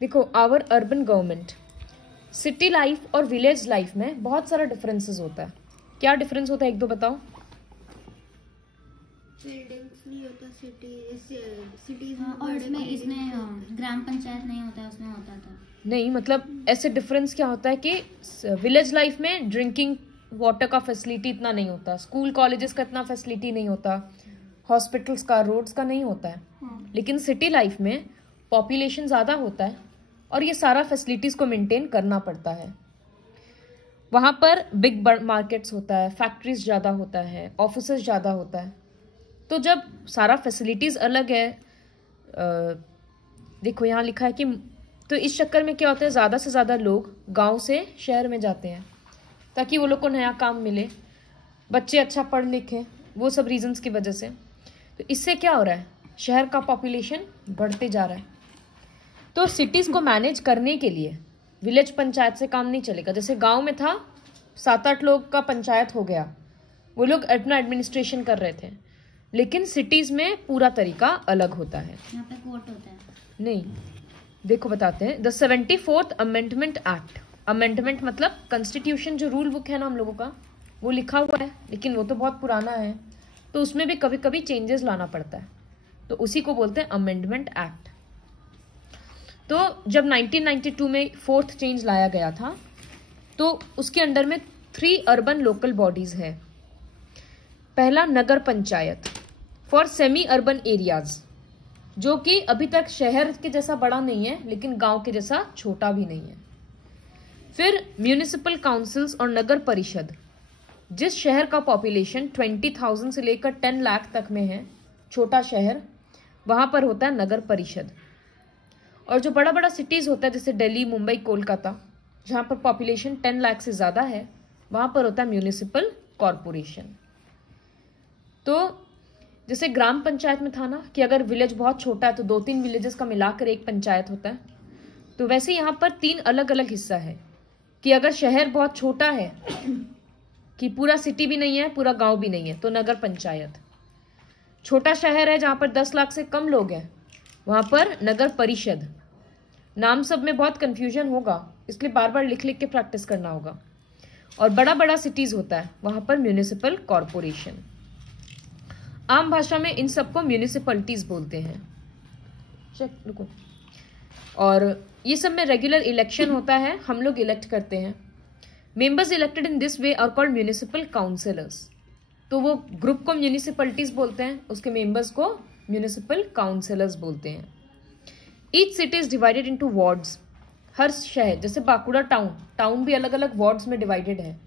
देखो, our urban government, city life और village life में बहुत सारा डिफरेंसेस होता है। क्या डिफरेंस होता है, एक दो बताओ। बिल्डिंग्स नहीं होता सिटीज हाँ, और इसमें ग्राम पंचायत नहीं होता, उसमें होता था नहीं, मतलब ऐसे डिफरेंस क्या होता है कि विलेज लाइफ में ड्रिंकिंग वाटर का फैसिलिटी इतना नहीं होता, स्कूल कॉलेजेस का इतना फैसिलिटी नहीं होता, हॉस्पिटल्स का, रोड्स का नहीं होता है। लेकिन सिटी लाइफ में पॉपुलेशन ज़्यादा होता है और ये सारा फैसिलिटीज़ को मेंटेन करना पड़ता है। वहाँ पर बिग मार्केट्स होता है, फैक्ट्रीज ज़्यादा होता है, ऑफिसेज ज़्यादा होता है। तो जब सारा फैसिलिटीज़ अलग है, देखो यहाँ लिखा है कि, तो इस चक्कर में क्या होता है, ज़्यादा से ज़्यादा लोग गांव से शहर में जाते हैं ताकि वो लोग को नया काम मिले, बच्चे अच्छा पढ़ लिखें, वो सब रीजंस की वजह से। तो इससे क्या हो रहा है, शहर का पॉपुलेशन बढ़ते जा रहा है। तो सिटीज़ को मैनेज करने के लिए विलेज पंचायत से काम नहीं चलेगा। जैसे गांव में था 7-8 लोग का पंचायत हो गया, वो लोग अपना एडमिनिस्ट्रेशन कर रहे थे। लेकिन सिटीज़ में पूरा तरीका अलग होता है। यहाँ पे कोर्ट होता है नहीं, देखो बताते हैं। The 74th amendment act, amendment मतलब कॉन्स्टिट्यूशन जो रूल बुक है ना हम लोगों का, वो लिखा हुआ है, लेकिन वो तो बहुत पुराना है, तो उसमें भी कभी कभी चेंजेस लाना पड़ता है, तो उसी को बोलते हैं अमेंडमेंट एक्ट। तो जब 1992 में 4th चेंज लाया गया था, तो उसके अंडर में 3 अर्बन लोकल बॉडीज है। पहला नगर panchayat for semi urban areas, जो कि अभी तक शहर के जैसा बड़ा नहीं है लेकिन गांव के जैसा छोटा भी नहीं है। फिर म्यूनिसिपल काउंसिल्स और नगर परिषद, जिस शहर का पॉपुलेशन 20,000 से लेकर 10 लाख तक में है, छोटा शहर, वहां पर होता है नगर परिषद। और जो बड़ा बड़ा सिटीज होता है जैसे दिल्ली, मुंबई, कोलकाता, जहां पर पॉपुलेशन 10 लाख से ज्यादा है, वहां पर होता है म्यूनिसिपल कॉरपोरेशन। तो जैसे ग्राम पंचायत में था ना कि अगर विलेज बहुत छोटा है तो 2-3 विलेजेस का मिलाकर एक पंचायत होता है, तो वैसे यहाँ पर 3 अलग अलग हिस्सा है कि अगर शहर बहुत छोटा है कि पूरा सिटी भी नहीं है, पूरा गांव भी नहीं है, तो नगर पंचायत। छोटा शहर है जहां पर 10 लाख से कम लोग हैं, वहां पर नगर परिषद। नाम सब में बहुत कंफ्यूजन होगा, इसलिए बार बार लिख लिख के प्रैक्टिस करना होगा। और बड़ा बड़ा सिटीज होता है, वहां पर म्यूनिसिपल कॉरपोरेशन। आम भाषा में इन सबको म्यूनिसिपलिटीज बोलते हैं। चेक रुको। और ये सब में रेगुलर इलेक्शन होता है, हम लोग इलेक्ट करते हैं। Members elected in this way are called municipal councillors. तो वो ग्रुप को म्यूनिसिपलिटीज बोलते हैं, उसके मेंबर्स को म्यूनिसिपल काउंसिलर्स बोलते हैं। Each city is divided into wards. हर शहर, जैसे बांकुड़ा टाउन भी अलग अलग वार्ड्स में डिवाइडेड है।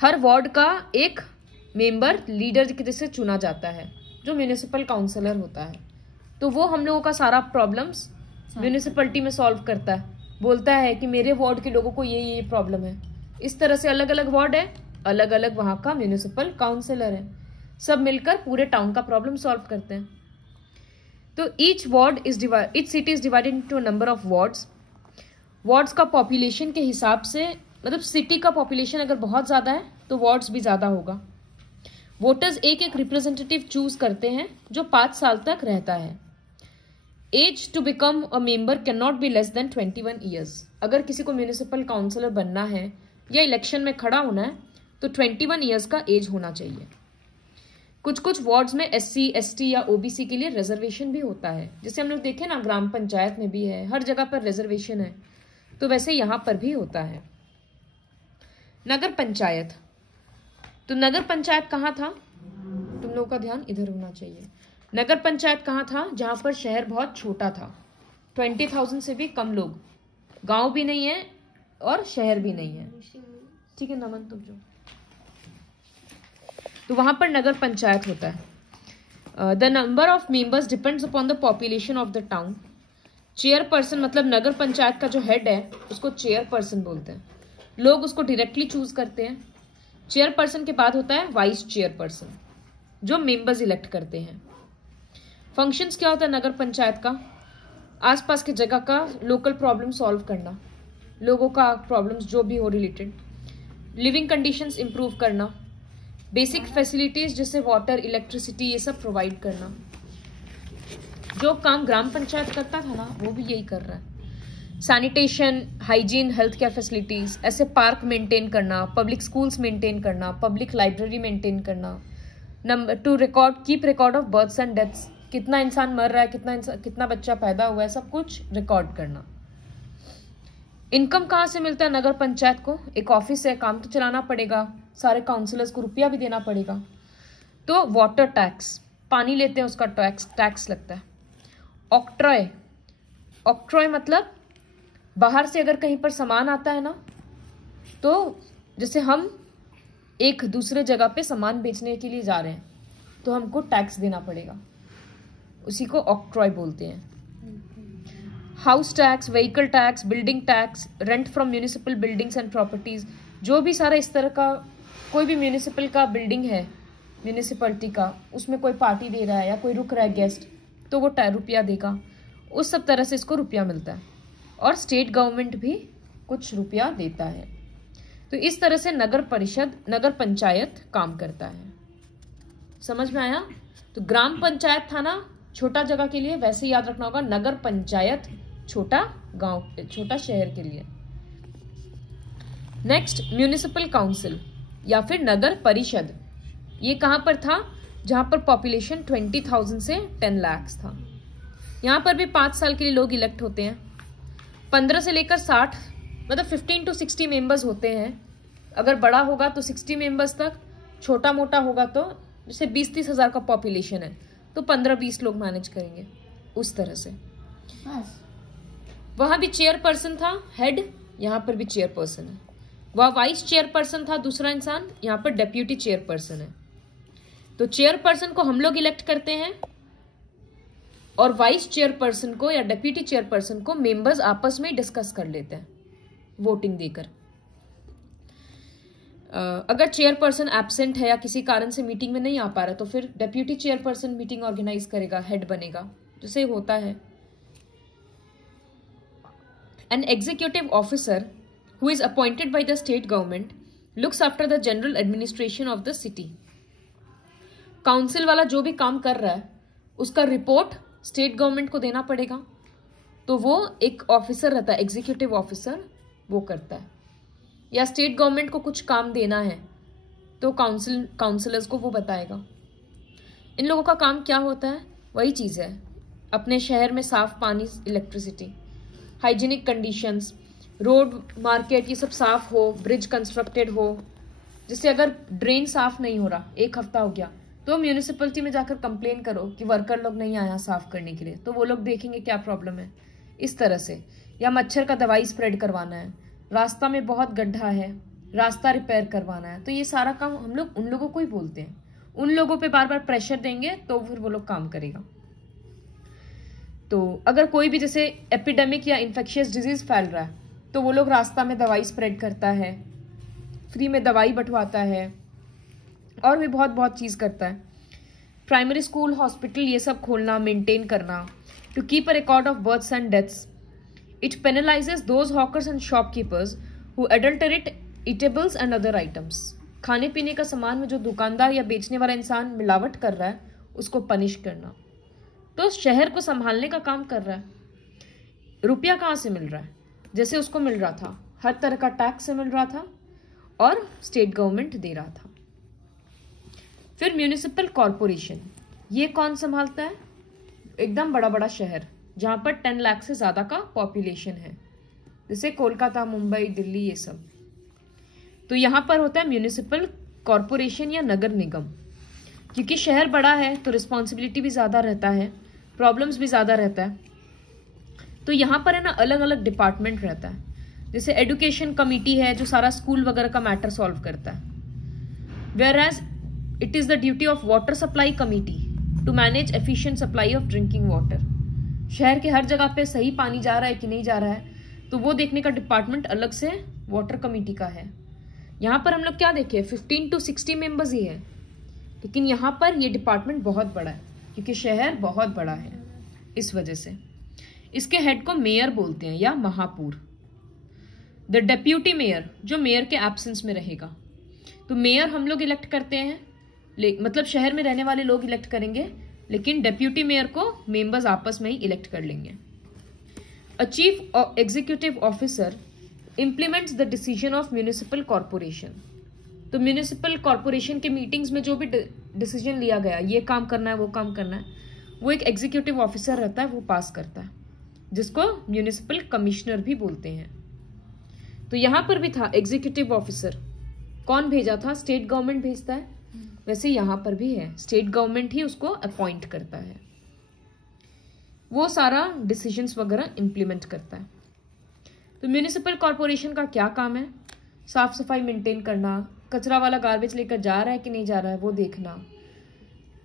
हर वार्ड का एक मेंबर लीडर की जैसे चुना जाता है, जो म्यूनिसिपल काउंसिलर होता है। तो वो हम लोगों का सारा प्रॉब्लम्स म्यूनिसिपलिटी में सॉल्व करता है, बोलता है कि मेरे वार्ड के लोगों को ये प्रॉब्लम है। इस तरह से अलग अलग वार्ड है, अलग अलग वहां का म्यूनिसिपल काउंसिलर है, सब मिलकर पूरे टाउन का प्रॉब्लम सॉल्व करते हैं। तो each city is divided into number of wards. Wards का पॉपुलेशन के हिसाब से, मतलब सिटी का पॉपुलेशन अगर बहुत ज्यादा है तो वार्ड्स भी ज्यादा होगा। वोटर्स एक एक रिप्रेजेंटेटिव चूज करते हैं जो 5 साल तक रहता है। Age to become a member can not be less than 21 years. अगर किसी को म्यूनिसिपल काउंसिलर बनना है या इलेक्शन में खड़ा होना है तो 21 ईयर्स का एज होना चाहिए। कुछ कुछ वार्ड्स में SC, ST या OBC के लिए रिजर्वेशन भी होता है, जैसे हम लोग देखे ना ग्राम पंचायत में भी है, हर जगह पर रिजर्वेशन है, तो वैसे यहाँ पर भी होता है। नगर पंचायत, तो नगर पंचायत कहाँ था, तुम लोगों का ध्यान इधर होना चाहिए। नगर पंचायत कहाँ था, जहां पर शहर बहुत छोटा था, 20,000 से भी कम लोग, गांव भी नहीं है और शहर भी नहीं है। ठीक है नमन, तुम जो, तो वहां पर नगर पंचायत होता है। The number of members depends upon the population of the town. Chairperson, मतलब नगर पंचायत का जो हेड है उसको चेयरपर्सन बोलते हैं। लोग उसको डायरेक्टली चूज करते हैं। चेयरपर्सन के बाद होता है वाइस चेयरपर्सन, जो मेंबर्स इलेक्ट करते हैं। फंक्शंस क्या होता है नगर पंचायत का, आसपास के जगह का लोकल प्रॉब्लम सॉल्व करना, लोगों का प्रॉब्लम्स जो भी हो रिलेटेड, लिविंग कंडीशंस इंप्रूव करना, बेसिक फैसिलिटीज जैसे वाटर, इलेक्ट्रिसिटी, ये सब प्रोवाइड करना। जो काम ग्राम पंचायत करता था ना, वो भी यही कर रहा है। Sanitation, hygiene, health care facilities, ऐसे पार्क मेंटेन करना, पब्लिक स्कूल्स मेंटेन करना, पब्लिक लाइब्रेरी मेंटेन करना। Number 2, keep record of births and deaths, कितना इंसान मर रहा है, कितना बच्चा पैदा हुआ है, सब कुछ रिकॉर्ड करना। इनकम कहाँ से मिलता है नगर पंचायत को? एक ऑफिस है, काम तो चलाना पड़ेगा, सारे काउंसिलर्स को रुपया भी देना पड़ेगा। तो वाटर टैक्स, पानी लेते हैं उसका टैक्स लगता है। ऑक्ट्रॉय मतलब बाहर से अगर कहीं पर सामान आता है ना, तो जैसे हम एक दूसरे जगह पे सामान बेचने के लिए जा रहे हैं तो हमको टैक्स देना पड़ेगा, उसी को ऑक्ट्रॉय बोलते हैं। House tax, vehicle tax, building tax, rent from municipal buildings and properties, जो भी सारा इस तरह का कोई भी म्यूनिसिपल का बिल्डिंग है, म्यूनिसिपलिटी का, उसमें कोई पार्टी दे रहा है या कोई रुक रहा है गेस्ट, तो वो रुपया देगा, उस सब तरह से इसको रुपया मिलता है। और स्टेट गवर्नमेंट भी कुछ रुपया देता है। तो इस तरह से नगर परिषद, नगर पंचायत काम करता है। समझ में आया? तो ग्राम पंचायत था ना छोटा जगह के लिए, वैसे याद रखना होगा नगर पंचायत छोटा गांव, छोटा शहर के लिए। नेक्स्ट, म्यूनिसिपल काउंसिल या फिर नगर परिषद, ये कहां पर था? जहां पर पॉपुलेशन 20,000 से 10 लाख था। यहां पर भी 5 साल के लिए लोग इलेक्ट होते हैं। 15 से लेकर 60, मतलब 15 to 60 मेंबर्स होते हैं। अगर बड़ा होगा तो 60 मेंबर्स तक, छोटा मोटा होगा तो जैसे 20-30 हजार का पॉपुलेशन है तो 15-20 लोग मैनेज करेंगे, उस तरह से। वहां भी चेयरपर्सन था, हेड, यहाँ पर भी चेयरपर्सन है। वह वाइस चेयरपर्सन था दूसरा इंसान, यहाँ पर डेप्यूटी चेयरपर्सन है। तो चेयरपर्सन को हम लोग इलेक्ट करते हैं और वाइस चेयरपर्सन को या डेप्यूटी चेयरपर्सन को मेंबर्स आपस में ही डिस्कस कर लेते हैं वोटिंग देकर। अगर चेयरपर्सन एब्सेंट है या किसी कारण से मीटिंग में नहीं आ पा रहा तो फिर डेप्यूटी चेयरपर्सन मीटिंग ऑर्गेनाइज करेगा, हेड बनेगा, जैसे होता है। An executive officer who is appointed by the state government looks after the general administration of the city. Council वाला जो भी काम कर रहा है उसका रिपोर्ट स्टेट गवर्नमेंट को देना पड़ेगा, तो वो एक ऑफिसर रहता है, एग्जीक्यूटिव ऑफिसर, वो करता है। या स्टेट गवर्नमेंट को कुछ काम देना है तो काउंसिलर्स को वो बताएगा। इन लोगों का काम क्या होता है? वही चीज़ है, अपने शहर में साफ पानी, electricity, hygienic conditions, road, market, ये सब साफ हो, ब्रिज कंस्ट्रक्टेड हो। जैसे अगर ड्रेन साफ नहीं हो रहा, 1 हफ्ता हो गया, तो म्यूनिसिपलिटी में जाकर कंप्लेन करो कि वर्कर लोग नहीं आया साफ करने के लिए, तो वो लोग देखेंगे क्या प्रॉब्लम है, इस तरह से। या मच्छर का दवाई स्प्रेड करवाना है, रास्ता में बहुत गड्ढा है, रास्ता रिपेयर करवाना है, तो ये सारा काम हम लोग उन लोगों को ही बोलते हैं। उन लोगों पे बार बार प्रेशर देंगे तो फिर वो लोग काम करेगा। तो अगर कोई भी जैसे एपिडेमिक या इन्फेक्शियस डिजीज फैल रहा है तो वो लोग रास्ता में दवाई स्प्रेड करता है, फ्री में दवाई बंटवाता है, और भी बहुत चीज़ करता है। प्राइमरी स्कूल, हॉस्पिटल, ये सब खोलना, मेंटेन करना। To keep a record of births and deaths. It penalises those hawkers and shopkeepers who adulterate eatables and other items. खाने पीने का सामान में जो दुकानदार या बेचने वाला इंसान मिलावट कर रहा है उसको पनिश करना। तो शहर को संभालने का काम कर रहा है। रुपया कहाँ से मिल रहा है? जैसे उसको मिल रहा था, हर तरह का टैक्स से मिल रहा था और स्टेट गवर्नमेंट दे रहा था। फिर म्यूनिसिपल कॉरपोरेशन, ये कौन संभालता है? एकदम बड़ा बड़ा शहर जहाँ पर 10 लाख से ज़्यादा का पॉपुलेशन है, जैसे कोलकाता, मुंबई, दिल्ली, ये सब। तो यहाँ पर होता है म्यूनिसिपल कॉरपोरेशन या नगर निगम। क्योंकि शहर बड़ा है तो रिस्पॉन्सिबिलिटी भी ज़्यादा रहता है, प्रॉब्लम्स भी ज़्यादा रहता है। तो यहाँ पर है ना अलग अलग डिपार्टमेंट रहता है। जैसे एजुकेशन कमिटी है जो सारा स्कूल वगैरह का मैटर सॉल्व करता है। Whereas it is the duty of water supply committee to manage efficient supply of drinking water. शहर के हर जगह पे सही पानी जा रहा है कि नहीं जा रहा है, तो वो देखने का डिपार्टमेंट अलग से वाटर कमिटी का है। यहाँ पर हम लोग क्या देखे, 15 to 60 मेंबर्स ही है, लेकिन यहाँ पर ये डिपार्टमेंट बहुत बड़ा है क्योंकि शहर बहुत बड़ा है, इस वजह से। इसके हेड को मेयर बोलते हैं या महापौर। द डेप्यूटी मेयर, जो मेयर के एब्सेंस में रहेगा। तो मेयर हम लोग इलेक्ट करते हैं, मतलब शहर में रहने वाले लोग इलेक्ट करेंगे, लेकिन डेप्यूटी मेयर को मेंबर्स आपस में ही इलेक्ट कर लेंगे। A chief executive officer implements the decision of municipal corporation. तो म्यूनिसिपल कॉरपोरेशन के मीटिंग्स में जो भी डिसीजन लिया गया, ये काम करना है, वो काम करना है, वो एक एग्जीक्यूटिव ऑफिसर रहता है, वो पास करता है, जिसको म्यूनिसिपल कमिश्नर भी बोलते हैं। तो यहां पर भी था एग्जीक्यूटिव ऑफिसर, कौन भेजा था? स्टेट गवर्नमेंट भेजता है। वैसे यहां पर भी है, स्टेट गवर्नमेंट ही उसको अपॉइंट करता है, वो सारा डिसीजंस वगैरह इंप्लीमेंट करता है। तो म्यूनिसिपल कॉरपोरेशन का क्या काम है? साफ सफाई मेंटेन करना, कचरा वाला गार्बेज लेकर जा रहा है कि नहीं जा रहा है वो देखना,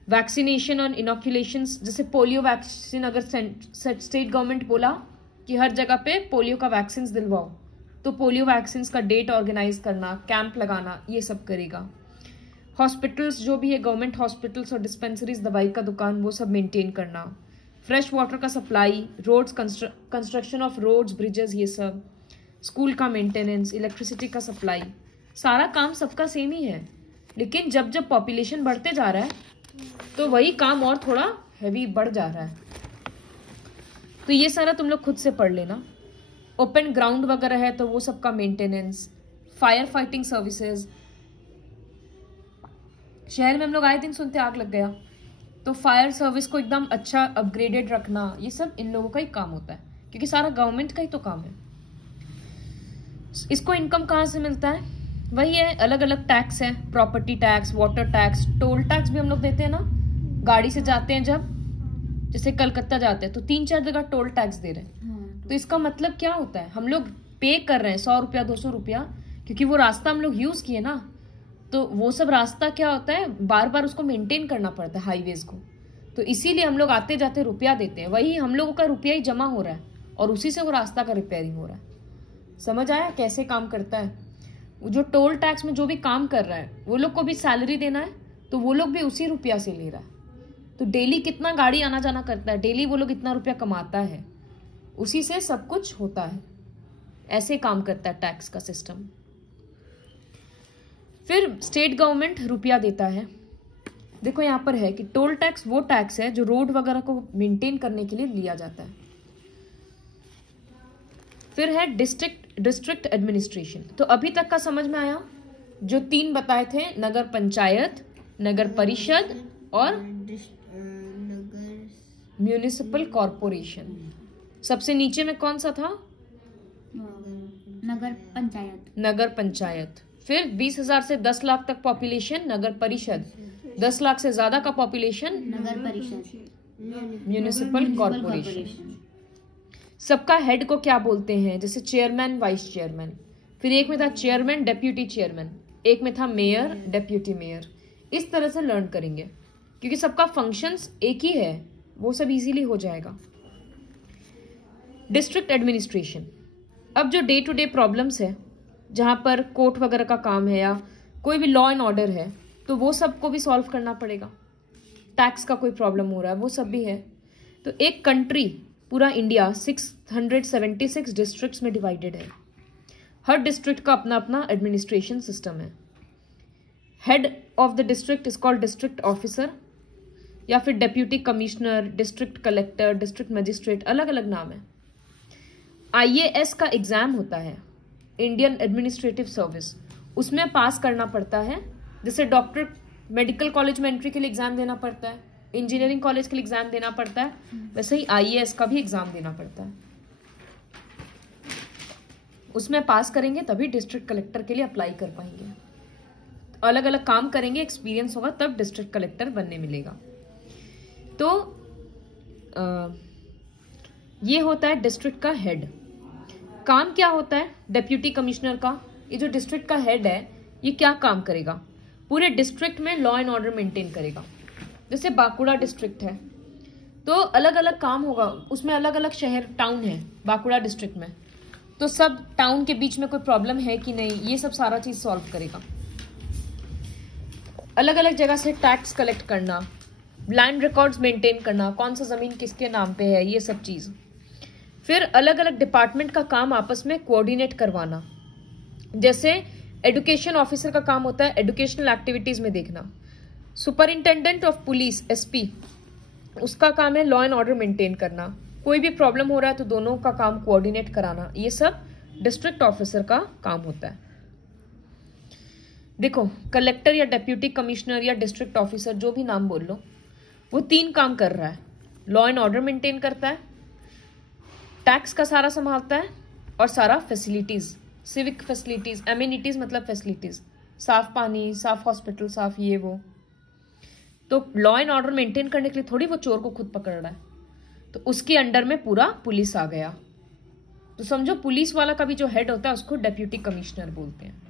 वैक्सीनेशन और इनोक्यूलेशंस, जैसे पोलियो वैक्सीन अगर स्टेट गवर्नमेंट बोला कि हर जगह पे पोलियो का वैक्सीन दिलवाओ, तो पोलियो वैक्सीन का डेट ऑर्गेनाइज करना, कैंप लगाना, ये सब करेगा। हॉस्पिटल्स जो भी है, गवर्नमेंट हॉस्पिटल्स और डिस्पेंसरीज, दवाई का दुकान, वो सब मेंटेन करना, फ्रेश वाटर का supply, roads, construction of roads, bridges, ये सब, स्कूल का मेंटेनेंस, इलेक्ट्रिसिटी का सप्लाई, सारा काम सबका सेम ही है। लेकिन जब जब पॉपुलेशन बढ़ते जा रहा है तो वही काम और थोड़ा हैवी बढ़ जा रहा है। तो ये सारा तुम लोग खुद से पढ़ लेना। ओपन ग्राउंड वगैरह है तो वो सबका मेंटेनेंस, फायर फाइटिंग सर्विसेज, शहर में हम लोग आए दिन सुनते आग लग गया, तो फायर सर्विस को एकदम अच्छा अपग्रेडेड रखना, ये सब इन लोगों का ही काम होता है, क्योंकि सारा गवर्नमेंट का ही तो काम है। इसको इनकम कहाँ से मिलता है? वही है, अलग अलग टैक्स है, property tax, water tax, toll tax भी हम लोग देते हैं ना, गाड़ी से जाते हैं जब, जैसे कलकत्ता जाते हैं तो 3-4 जगह टोल टैक्स दे रहे हैं। तो इसका मतलब क्या होता है? हम लोग पे कर रहे हैं 100 रुपया 200 रुपया, क्योंकि वो रास्ता हम लोग यूज किए ना, तो वो सब रास्ता क्या होता है, बार बार उसको मेंटेन करना पड़ता है, हाईवेज को। तो इसीलिए हम लोग आते जाते रुपया देते हैं, वही हम लोगों का रुपया ही जमा हो रहा है और उसी से वो रास्ता का रिपेयरिंग हो रहा है। समझ आया कैसे काम करता है? जो टोल टैक्स में जो भी काम कर रहा है, वो लोग को भी सैलरी देना है, तो वो लोग भी उसी रुपया से ले रहा है। तो डेली कितना गाड़ी आना जाना करता है, डेली वो लोग इतना रुपया कमाता है, उसी से सब कुछ होता है। ऐसे काम करता है टैक्स का सिस्टम। फिर स्टेट गवर्नमेंट रुपया देता है। देखो यहाँ पर है कि टोल टैक्स वो टैक्स है जो रोड वगैरह को मेंटेन करने के लिए लिया जाता है। फिर है डिस्ट्रिक्ट एडमिनिस्ट्रेशन। तो अभी तक का समझ में आया? जो 3 बताए थे, नगर पंचायत, नगर परिषद और म्यूनिसिपल कॉरपोरेशन। सबसे नीचे में कौन सा था? नगर पंचायत। नगर पंचायत। फिर 20,000 से 10 लाख तक पॉपुलेशन, नगर परिषद। 10 लाख से ज्यादा का पॉपुलेशन, नगर परिषद। Municipal corporation. सबका हेड को क्या बोलते हैं? जैसे चेयरमैन, वाइस चेयरमैन। फिर एक में था चेयरमैन, डेप्यूटी चेयरमैन। एक में था मेयर, डेप्यूटी मेयर। इस तरह से लर्न करेंगे, क्योंकि सबका फंक्शंस एक ही है, वो सब इजीली हो जाएगा। District administration. अब जो डे टू डे प्रॉब्लम्स है, जहां पर कोर्ट वगैरह का काम है या कोई भी लॉ एंड ऑर्डर है, तो वो सबको भी सॉल्व करना पड़ेगा। टैक्स का कोई प्रॉब्लम हो रहा है, वो सब भी है। तो एक कंट्री, पूरा इंडिया 676 डिस्ट्रिक्ट्स में डिवाइडेड है। हर डिस्ट्रिक्ट का अपना अपना एडमिनिस्ट्रेशन सिस्टम है। Head of the district is called district officer, या फिर deputy commissioner, district collector, district magistrate, अलग अलग नाम है। IAS का एग्जाम होता है, इंडियन एडमिनिस्ट्रेटिव सर्विस, उसमें पास करना पड़ता है। जैसे डॉक्टर मेडिकल कॉलेज में एंट्री के लिए एग्जाम देना पड़ता है, इंजीनियरिंग कॉलेज के लिए एग्जाम देना पड़ता है, वैसे ही IAS का भी एग्जाम देना पड़ता है। उसमें पास करेंगे तभी डिस्ट्रिक्ट कलेक्टर के लिए अप्लाई कर पाएंगे। अलग अलग काम करेंगे, एक्सपीरियंस होगा, तब डिस्ट्रिक्ट कलेक्टर बनने मिलेगा। तो ये होता है डिस्ट्रिक्ट का हेड। काम क्या होता है डेप्यूटी कमिश्नर का? ये जो डिस्ट्रिक्ट का हेड है, ये क्या काम करेगा? पूरे डिस्ट्रिक्ट में लॉ एंड ऑर्डर मेंटेन करेगा। जैसे बांकुड़ा डिस्ट्रिक्ट है तो अलग अलग काम होगा, उसमें अलग अलग शहर, टाउन है बांकुड़ा डिस्ट्रिक्ट में, तो सब टाउन के बीच में कोई प्रॉब्लम है कि नहीं, ये सब सारा चीज सॉल्व करेगा। अलग अलग जगह से टैक्स कलेक्ट करना, लैंड रिकॉर्ड्स मेंटेन करना, कौन सा जमीन किसके नाम पे है, ये सब चीज। फिर अलग अलग डिपार्टमेंट का काम आपस में कोऑर्डिनेट करवाना। जैसे एजुकेशन ऑफिसर का काम होता है एजुकेशनल एक्टिविटीज में देखना। सुपरिंटेंडेंट ऑफ पुलिस, SP, उसका काम है लॉ एंड ऑर्डर मेंटेन करना। कोई भी प्रॉब्लम हो रहा है तो दोनों का काम कोऑर्डिनेट कराना, ये सब डिस्ट्रिक्ट ऑफिसर का काम होता है। देखो, कलेक्टर या डेप्यूटी कमिश्नर या डिस्ट्रिक्ट ऑफिसर, जो भी नाम बोल लो, वो 3 काम कर रहा है। लॉ एंड ऑर्डर मेंटेन करता है, टैक्स का सारा संभालता है, और सारा फैसिलिटीज, सिविक फैसिलिटीज, एमिनिटीज मतलब फैसिलिटीज, साफ पानी, साफ हॉस्पिटल, साफ ये वो। तो लॉ एंड ऑर्डर मेंटेन करने के लिए थोड़ी वो चोर को खुद पकड़ रहा है, तो उसके अंडर में पूरा पुलिस आ गया। तो समझो पुलिस वाला का भी जो हेड होता है उसको डेप्यूटी कमिश्नर बोलते हैं।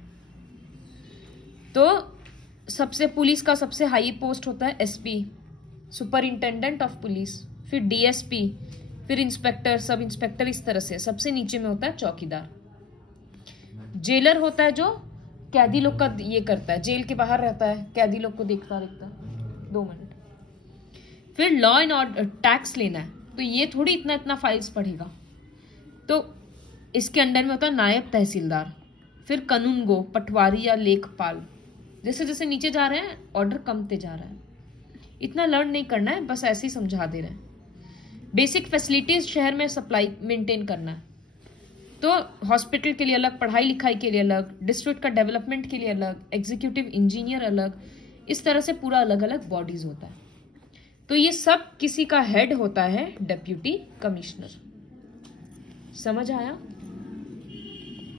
तो सबसे पुलिस का सबसे हाई पोस्ट होता है एसपी, सुपरिंटेंडेंट ऑफ पुलिस, फिर डीएसपी, फिर इंस्पेक्टर, सब इंस्पेक्टर, इस तरह से सबसे नीचे में होता है चौकीदार। जेलर होता है जो कैदी लोग का ये करता है, जेल के बाहर रहता है, कैदी लोग को देखता रहता है। 2 मिनट। फिर लॉ एंड ऑर्डर, टैक्स लेना है तो ये थोड़ी इतना इतना फाइल्स पढ़ेगा, तो इसके अंडर में होता है नायब तहसीलदार। फिर कानून गो, पटवारी या लेखपाल। जैसे जैसे नीचे जा रहे हैं ऑर्डर कमते जा रहा है, इतना लर्न नहीं करना है, बस ऐसे ही समझा दे रहे हैं। बेसिक फैसिलिटीज शहर में सप्लाई मेंटेन करना है, तो हॉस्पिटल के लिए अलग, पढ़ाई लिखाई के लिए अलग, डिस्ट्रिक्ट का डेवलपमेंट के लिए अलग, एग्जीक्यूटिव इंजीनियर अलग, इस तरह से पूरा अलग अलग बॉडीज होता है। तो ये सब किसी का हेड होता है डेप्यूटी कमिश्नर। समझ आया?